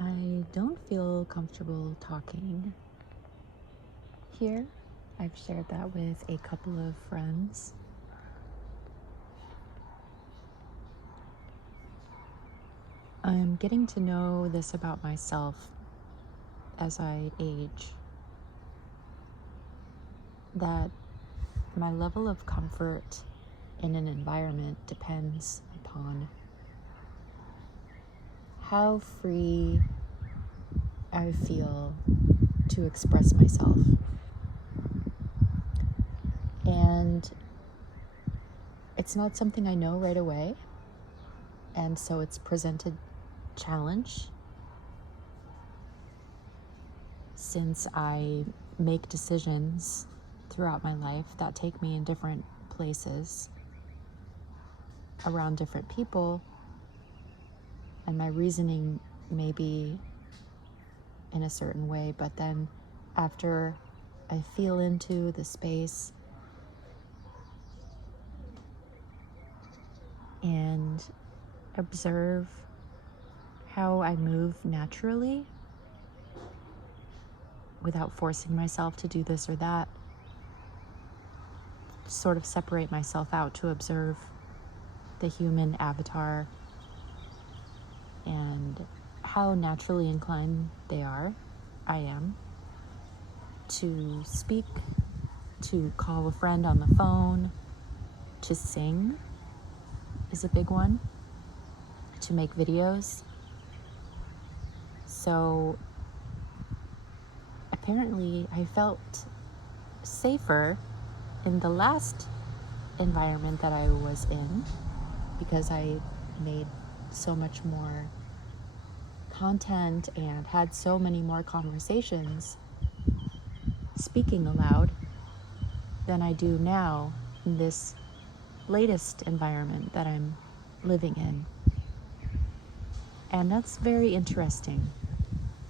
I don't feel comfortable talking here. I've shared that with a couple of friends. I'm getting to know this about myself as I age, that my level of comfort in an environment depends upon how free I feel to express myself. And it's not something I know right away, and so it's presented challenge since I make decisions throughout my life that take me in different places, around different people, and my reasoning may be in a certain way, but then after I feel into the space and observe how I move naturally without forcing myself to do this or that, sort of separate myself out to observe the human avatar and how naturally inclined I am to speak, to call a friend on the phone, to sing is a big one, to make videos. So apparently I felt safer in the last environment that I was in because I made so much more content and had so many more conversations speaking aloud than I do now in this latest environment that I'm living in. And that's very interesting.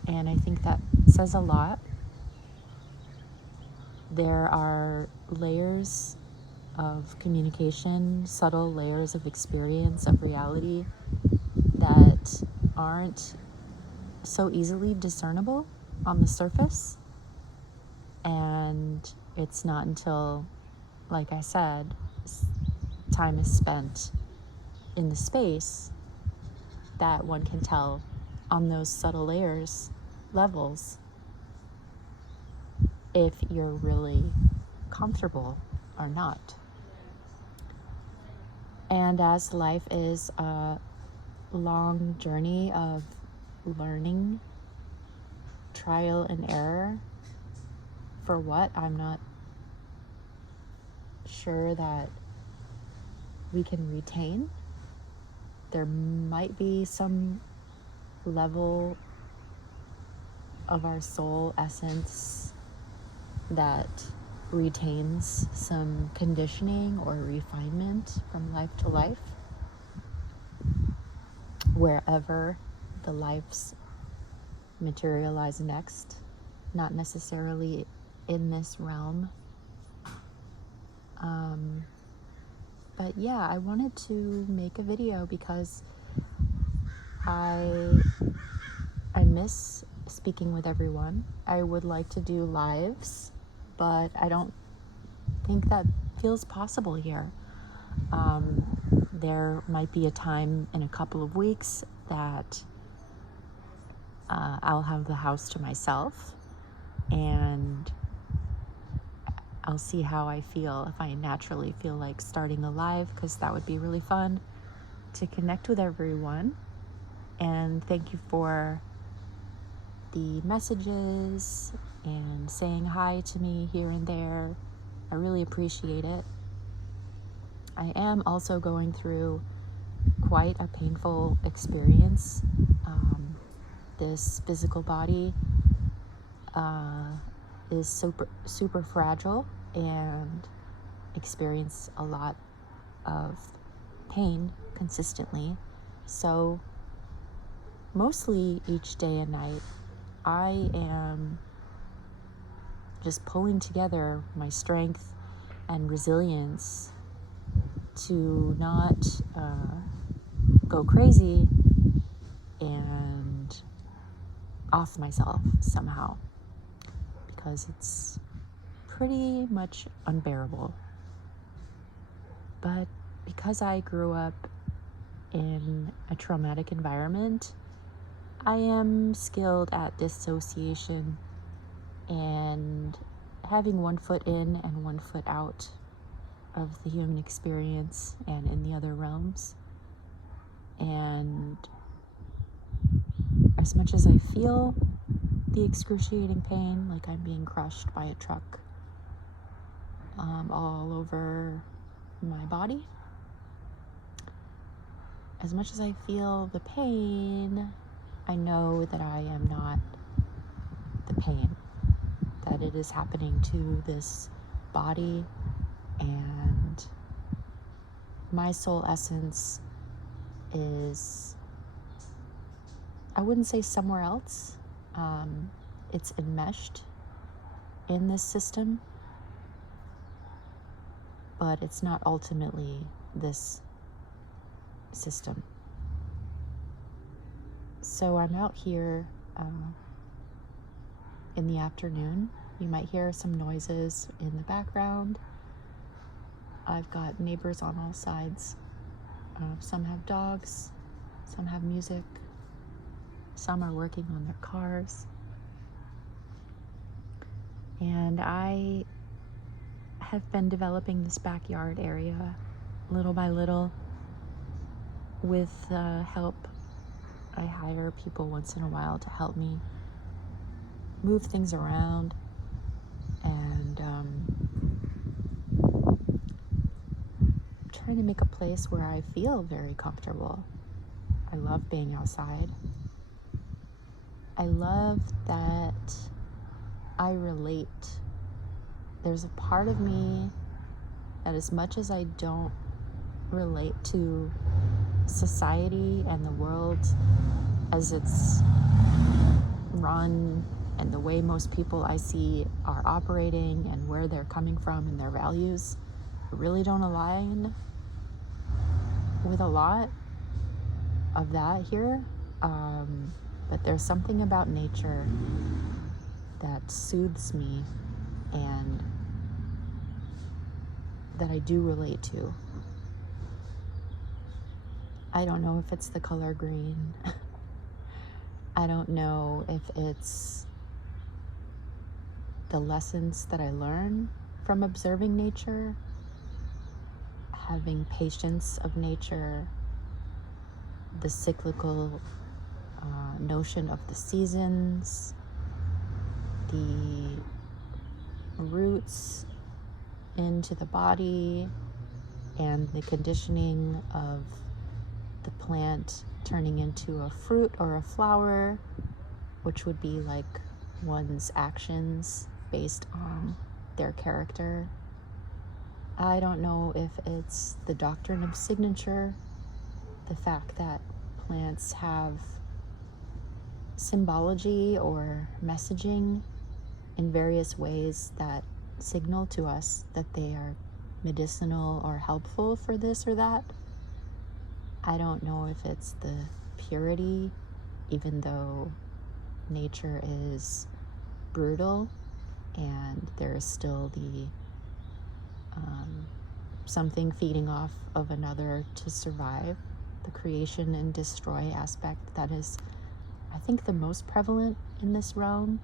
And I think that says a lot. There are layers of communication, subtle layers of experience, of reality that aren't so easily discernible on the surface. And it's not until, like I said, time is spent in the space that one can tell on those subtle levels if you're really comfortable or not. And as life is a long journey of learning, trial and error, for what I'm not sure that we can retain. There might be some level of our soul essence that retains some conditioning or refinement from life to life, wherever the lives materialize next, not necessarily in this realm. But yeah, I wanted to make a video because I miss speaking with everyone. I would like to do lives, but I don't think that feels possible here. There might be a time in a couple of weeks that I'll have the house to myself, and I'll see how I feel, if I naturally feel like starting a live, because that would be really fun to connect with everyone. And thank you for the messages and saying hi to me here and there. I really appreciate it. I am also going through quite a painful experience. This physical body is super fragile and experience a lot of pain consistently. So mostly each day and night, I am just pulling together my strength and resilience to not go crazy and off myself somehow, because it's pretty much unbearable. But because I grew up in a traumatic environment, I am skilled at dissociation and having one foot in and one foot out of the human experience and in the other realms. And as much as I feel the excruciating pain, like I'm being crushed by a truck all over my body, as much as I feel the pain, I know that I am not the pain, that it is happening to this body, and my soul essence is, I wouldn't say somewhere else. It's enmeshed in this system, but it's not ultimately this system. So I'm out here in the afternoon. You might hear some noises in the background. I've got neighbors on all sides. Some have dogs, some have music, some are working on their cars. And I have been developing this backyard area little by little with help. I hire people once in a while to help me move things around and trying to make a place where I feel very comfortable. I love being outside. I love that I relate. There's a part of me that, as much as I don't relate to society and the world as it's run and the way most people I see are operating and where they're coming from and their values, really don't align with a lot of that here. But there's something about nature that soothes me and that I do relate to. I don't know if it's the color green. I don't know if it's the lessons that I learn from observing nature, having patience of nature, the cyclical notion of the seasons, the roots into the body, and the conditioning of the plant turning into a fruit or a flower, which would be like one's actions based on their character. I don't know if it's the doctrine of signature, the fact that plants have symbology or messaging in various ways that signal to us that they are medicinal or helpful for this or that. I don't know if it's the purity, even though nature is brutal and there is still the something feeding off of another to survive. The creation and destroy aspect that is, I think, the most prevalent in this realm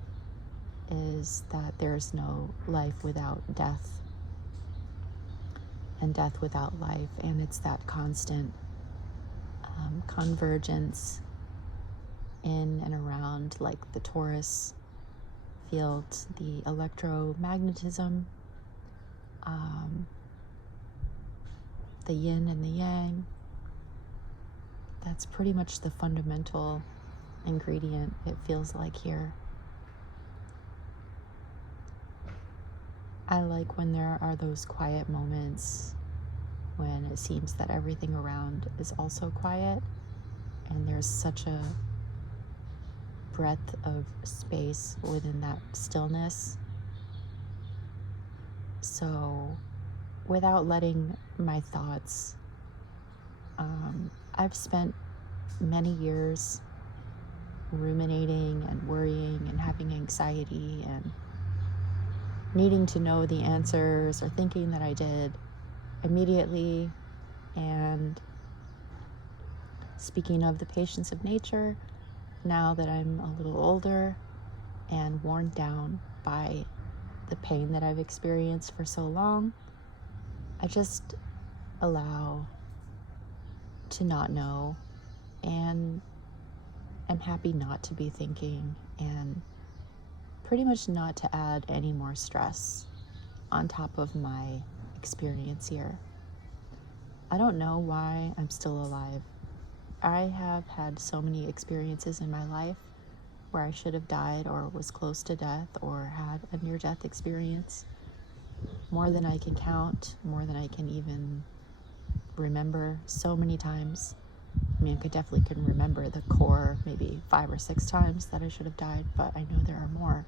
is that there's no life without death and death without life, and it's that constant convergence in and around, like the torus field, the electromagnetism, the yin and the yang. That's pretty much the fundamental ingredient, it feels like, here. I like when there are those quiet moments when it seems that everything around is also quiet and there's such a breadth of space within that stillness. So without letting my thoughts, I've spent many years ruminating and worrying and having anxiety and needing to know the answers or thinking that I did immediately. And speaking of the patience of nature, now that I'm a little older and worn down by the pain that I've experienced for so long, I just allow to not know, and I'm happy not to be thinking, and pretty much not to add any more stress on top of my experience here. I don't know why I'm still alive. I have had so many experiences in my life where I should have died or was close to death or had a near-death experience. More than I can count, more than I can even remember, so many times. I mean, I definitely can remember the core maybe 5 or 6 times that I should have died, but I know there are more.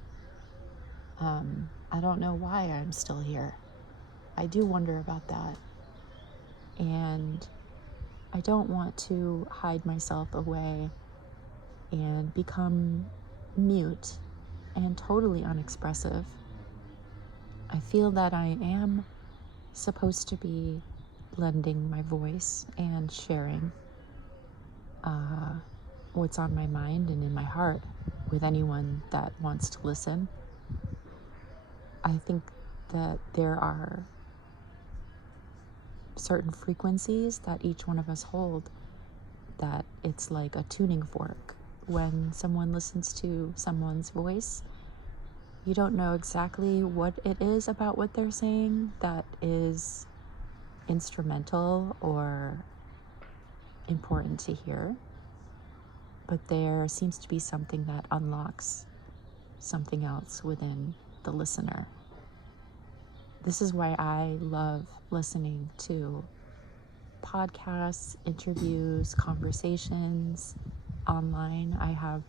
I don't know why I'm still here. I do wonder about that. And I don't want to hide myself away and become mute and totally unexpressive. I feel that I am supposed to be lending my voice and sharing what's on my mind and in my heart with anyone that wants to listen. I think that there are certain frequencies that each one of us hold, that it's like a tuning fork. When someone listens to someone's voice, you don't know exactly what it is about what they're saying that is instrumental or important to hear, but there seems to be something that unlocks something else within the listener. This is why I love listening to podcasts, interviews, conversations online. I have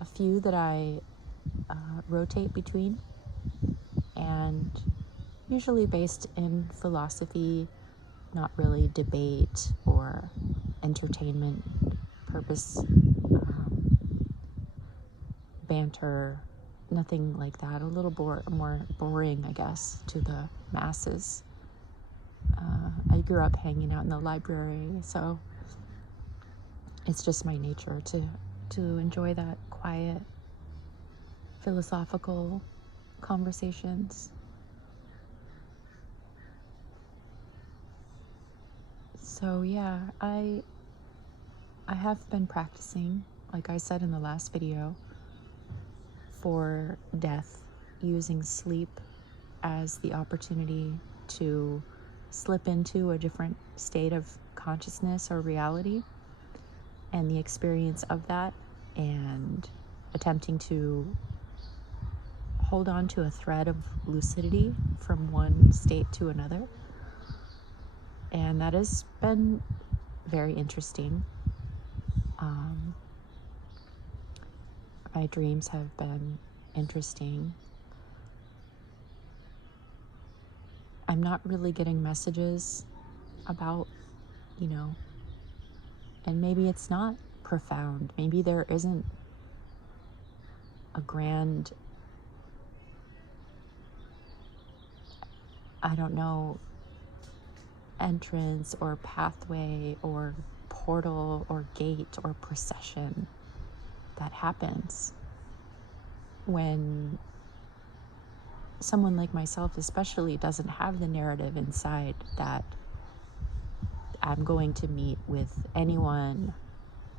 a few that I rotate between, and usually based in philosophy, not really debate or entertainment purpose, banter, nothing like that. A little more boring, I guess, to the masses. I grew up hanging out in the library, so it's just my nature to enjoy that quiet, philosophical conversations. So yeah, I have been practicing, like I said in the last video, for death, using sleep as the opportunity to slip into a different state of consciousness or reality, and the experience of that, and attempting to hold on to a thread of lucidity from one state to another. And that has been very interesting. My dreams have been interesting. I'm not really getting messages about, and maybe it's not profound. Maybe there isn't a grand, entrance or pathway or portal or gate or procession that happens when someone like myself especially doesn't have the narrative inside that I'm going to meet with anyone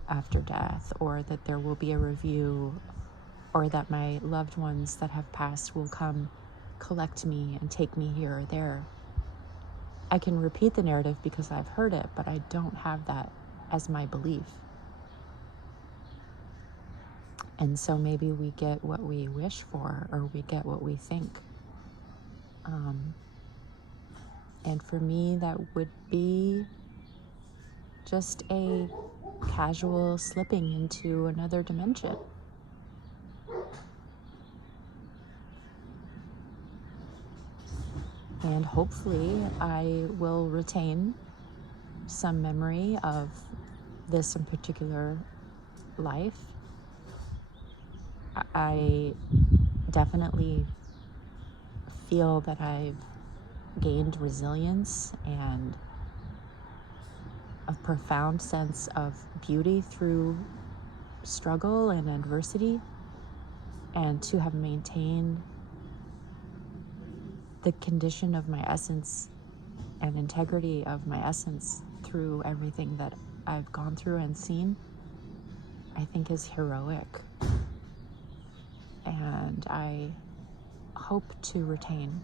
after death, or that there will be a review, or that my loved ones that have passed will come collect me and take me here or there. I can repeat the narrative because I've heard it, but I don't have that as my belief. And so maybe we get what we wish for, or we get what we think. And for me, that would be just a casual slipping into another dimension. And hopefully I will retain some memory of this in particular life, I definitely feel that I've gained resilience and a profound sense of beauty through struggle and adversity, and to have maintained the condition of my essence and integrity of my essence through everything that I've gone through and seen, I think is heroic. And I hope to retain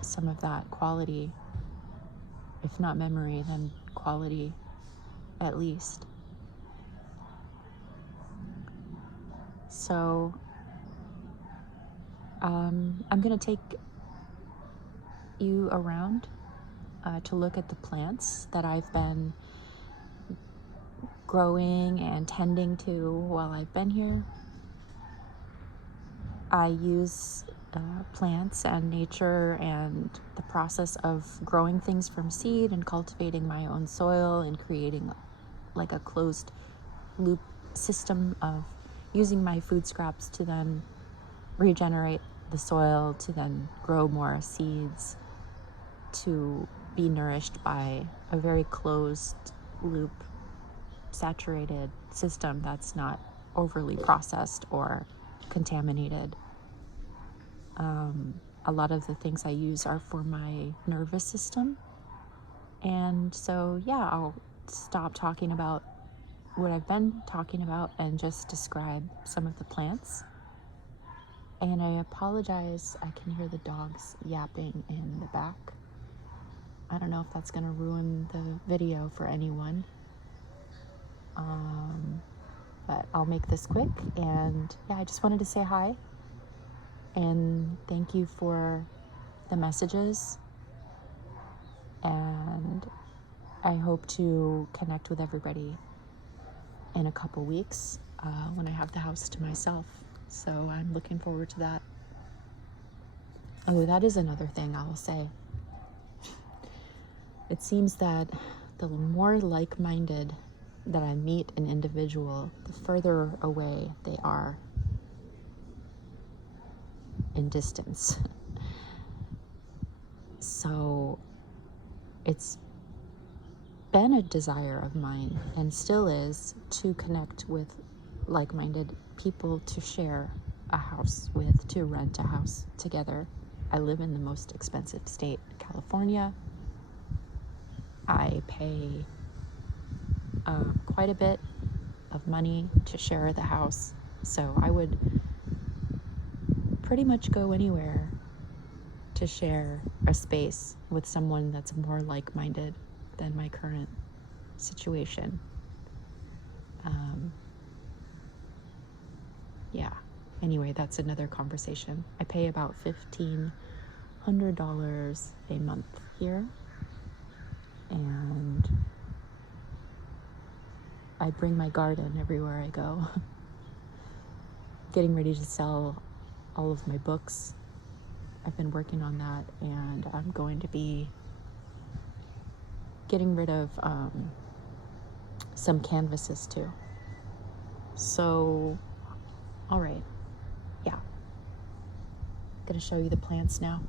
some of that quality, if not memory, then quality at least. So I'm going to take you around to look at the plants that I've been growing and tending to while I've been here. I use plants and nature and the process of growing things from seed and cultivating my own soil and creating like a closed loop system of using my food scraps to then regenerate the soil, to then grow more seeds, to be nourished by a very closed loop, saturated system that's not overly processed or contaminated. A lot of the things I use are for my nervous system. And so, yeah, I'll stop talking about what I've been talking about and just describe some of the plants. And I apologize, I can hear the dogs yapping in the back. I don't know if that's going to ruin the video for anyone. But I'll make this quick. And yeah, I just wanted to say hi. And thank you for the messages. And I hope to connect with everybody in a couple weeks when I have the house to myself. So I'm looking forward to that. Oh, that is another thing I'll say. It seems that the more like-minded that I meet an individual, the further away they are in distance. So it's been a desire of mine, and still is, to connect with like-minded people to share a house with, to rent a house together. I live in the most expensive state, California. I pay quite a bit of money to share the house, so I would pretty much go anywhere to share a space with someone that's more like-minded than my current situation. Yeah, anyway, that's another conversation. I pay about $1,500 a month here, and I bring my garden everywhere I go. Getting ready to sell all of my books. I've been working on that, and I'm going to be getting rid of some canvases too. So, all right, yeah. Gonna show you the plants now.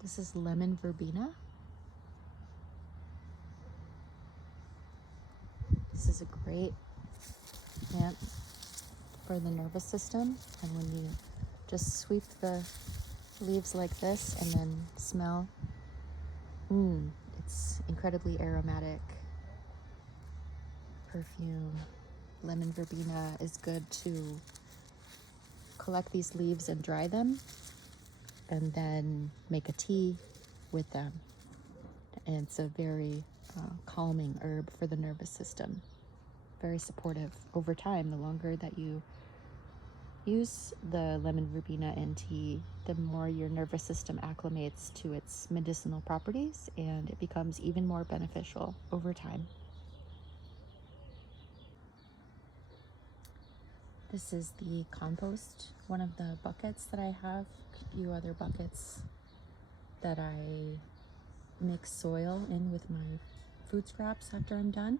This is lemon verbena. This is a great plant for the nervous system, and when you just sweep the leaves like this and then smell, it's incredibly aromatic perfume. Lemon verbena is good to collect these leaves and dry them and then make a tea with them. And it's a very calming herb for the nervous system. Very supportive over time. The longer that you use the lemon verbena in tea, the more your nervous system acclimates to its medicinal properties, and it becomes even more beneficial over time. This is the compost, one of the buckets that I have, a few other buckets that I mix soil in with my food scraps after I'm done.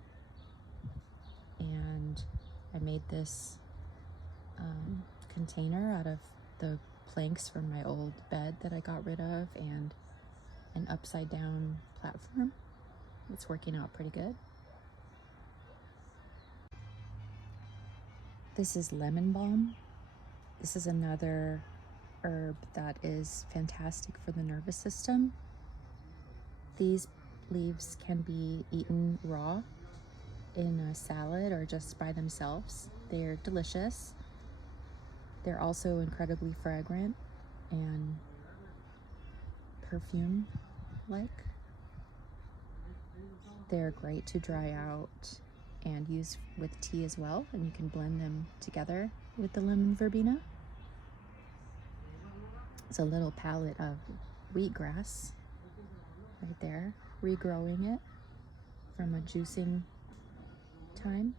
And I made this container out of the planks from my old bed that I got rid of and an upside down platform. It's working out pretty good. This is lemon balm. This is another herb that is fantastic for the nervous system. These leaves can be eaten raw in a salad or just by themselves. They're delicious. They're also incredibly fragrant and perfume-like. They're great to dry out and use with tea as well, and you can blend them together with the lemon verbena. It's a little pallet of wheatgrass right there, regrowing it from a juicing time.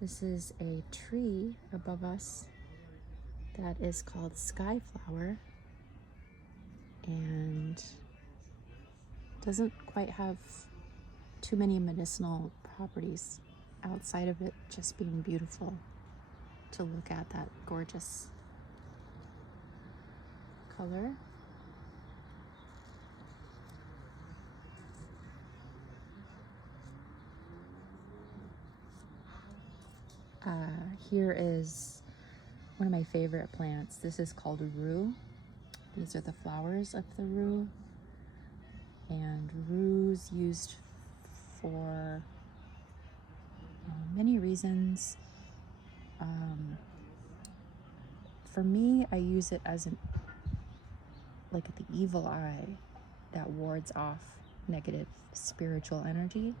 This is a tree above us that is called skyflower and doesn't quite have too many medicinal properties outside of it just being beautiful to look at, that gorgeous color. Here is one of my favorite plants. This is called rue. These are the flowers of the rue. And rue's used for many reasons. For me, I use it as like the evil eye that wards off negative spiritual energy.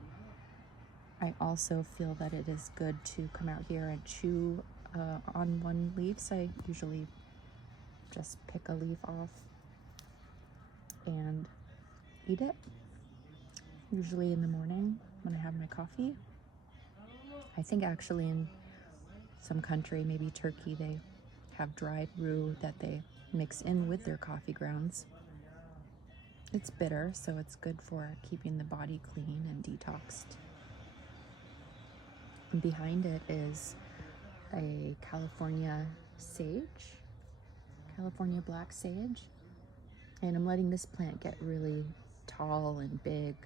I also feel that it is good to come out here and chew on one leaf. So I usually just pick a leaf off and eat it, usually in the morning when I have my coffee. I think actually in some country, maybe Turkey, they have dried rue that they mix in with their coffee grounds. It's bitter, so it's good for keeping the body clean and detoxed. And behind it is a California sage, California black sage. And I'm letting this plant get really tall and big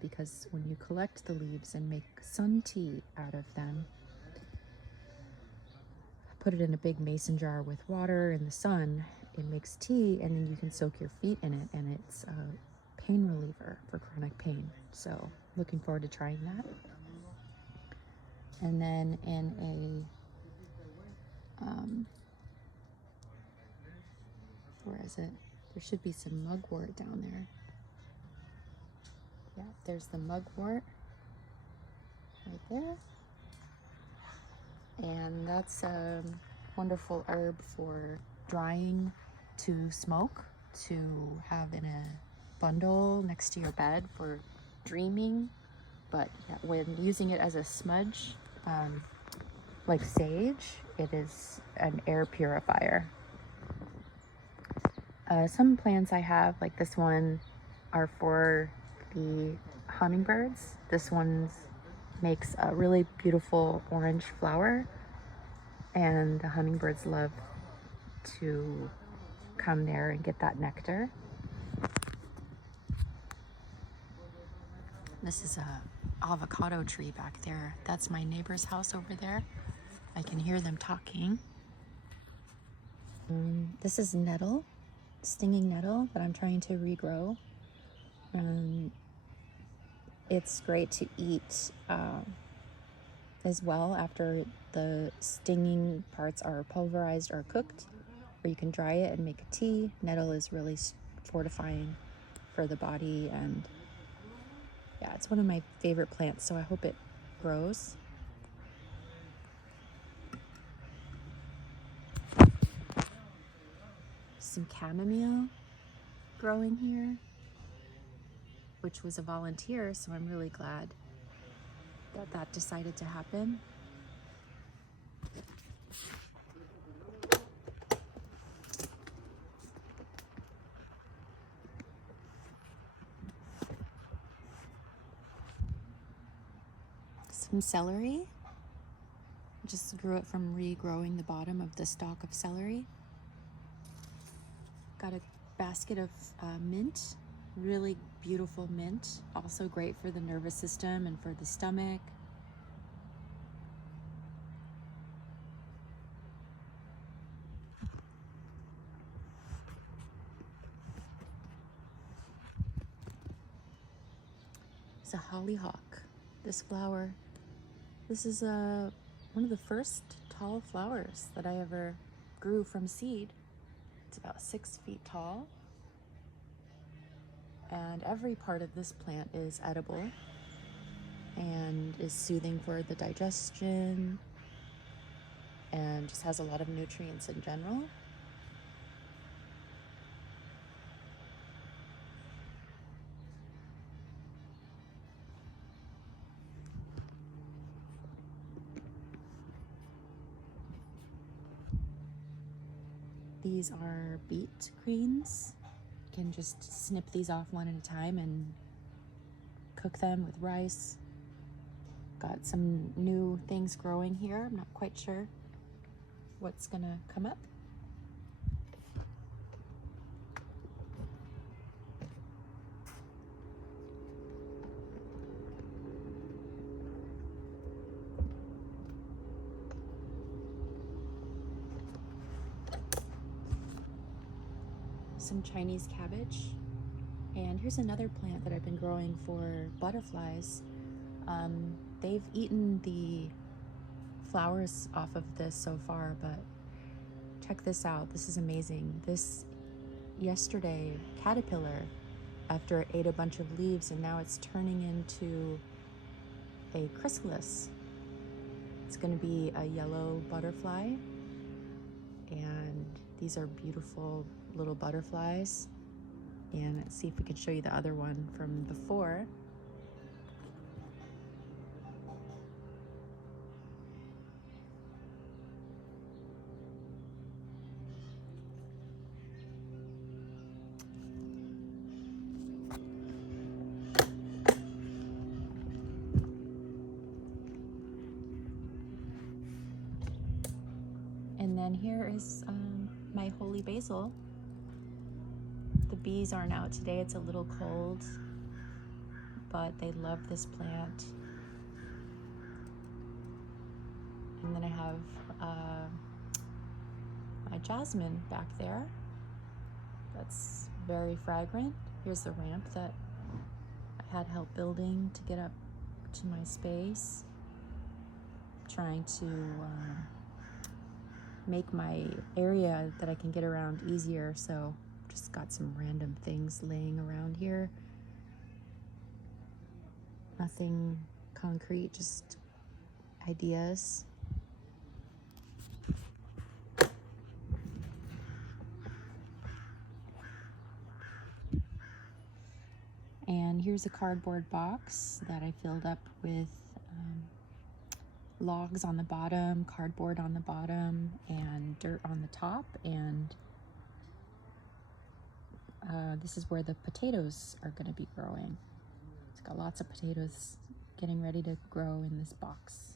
because when you collect the leaves and make sun tea out of them, put it in a big mason jar with water in the sun, it makes tea, and then you can soak your feet in it, and it's a pain reliever for chronic pain. So looking forward to trying that. And then in where is it? There should be some mugwort down there. Yeah, there's the mugwort right there. And that's a wonderful herb for drying to smoke, to have in a bundle next to your bed for dreaming. But yeah, when using it as a smudge, like sage, it is an air purifier. Some plants I have, like this one, are for the hummingbirds. This one makes a really beautiful orange flower, and the hummingbirds love to come there and get that nectar. This is a avocado tree back there. That's my neighbor's house over there. I can hear them talking. This is nettle, stinging nettle that I'm trying to regrow. It's great to eat as well after the stinging parts are pulverized or cooked, or you can dry it and make a tea. Nettle is really fortifying for the body, and yeah, it's one of my favorite plants, so I hope it grows. Some chamomile growing here, which was a volunteer, so I'm really glad that that decided to happen. Some celery. Just grew it from regrowing the bottom of the stalk of celery. Got a basket of mint, really beautiful mint, also great for the nervous system and for the stomach. It's a hollyhock. This flower, this is one of the first tall flowers that I ever grew from seed. It's about 6 feet tall. And every part of this plant is edible and is soothing for the digestion and just has a lot of nutrients in general. These are beet greens. You can just snip these off one at a time and cook them with rice. Got some new things growing here. I'm not quite sure what's gonna come up. Some Chinese cabbage. And here's another plant that I've been growing for butterflies. They've eaten the flowers off of this so far, but check this out. This is amazing. This yesterday caterpillar, after it ate a bunch of leaves, and now it's turning into a chrysalis. It's going to be a yellow butterfly, and these are beautiful little butterflies. And let's see if we can show you the other one from before. And then here is my holy basil. The bees aren't out today. It's a little cold, but they love this plant. And then I have my jasmine back there. That's very fragrant. Here's the ramp that I had help building to get up to my space. Trying to make my area that I can get around easier, so just got some random things laying around here. Nothing concrete, just ideas. And here's a cardboard box that I filled up with logs on the bottom, cardboard on the bottom, and dirt on the top. And this is where the potatoes are going to be growing. It's got lots of potatoes getting ready to grow in this box.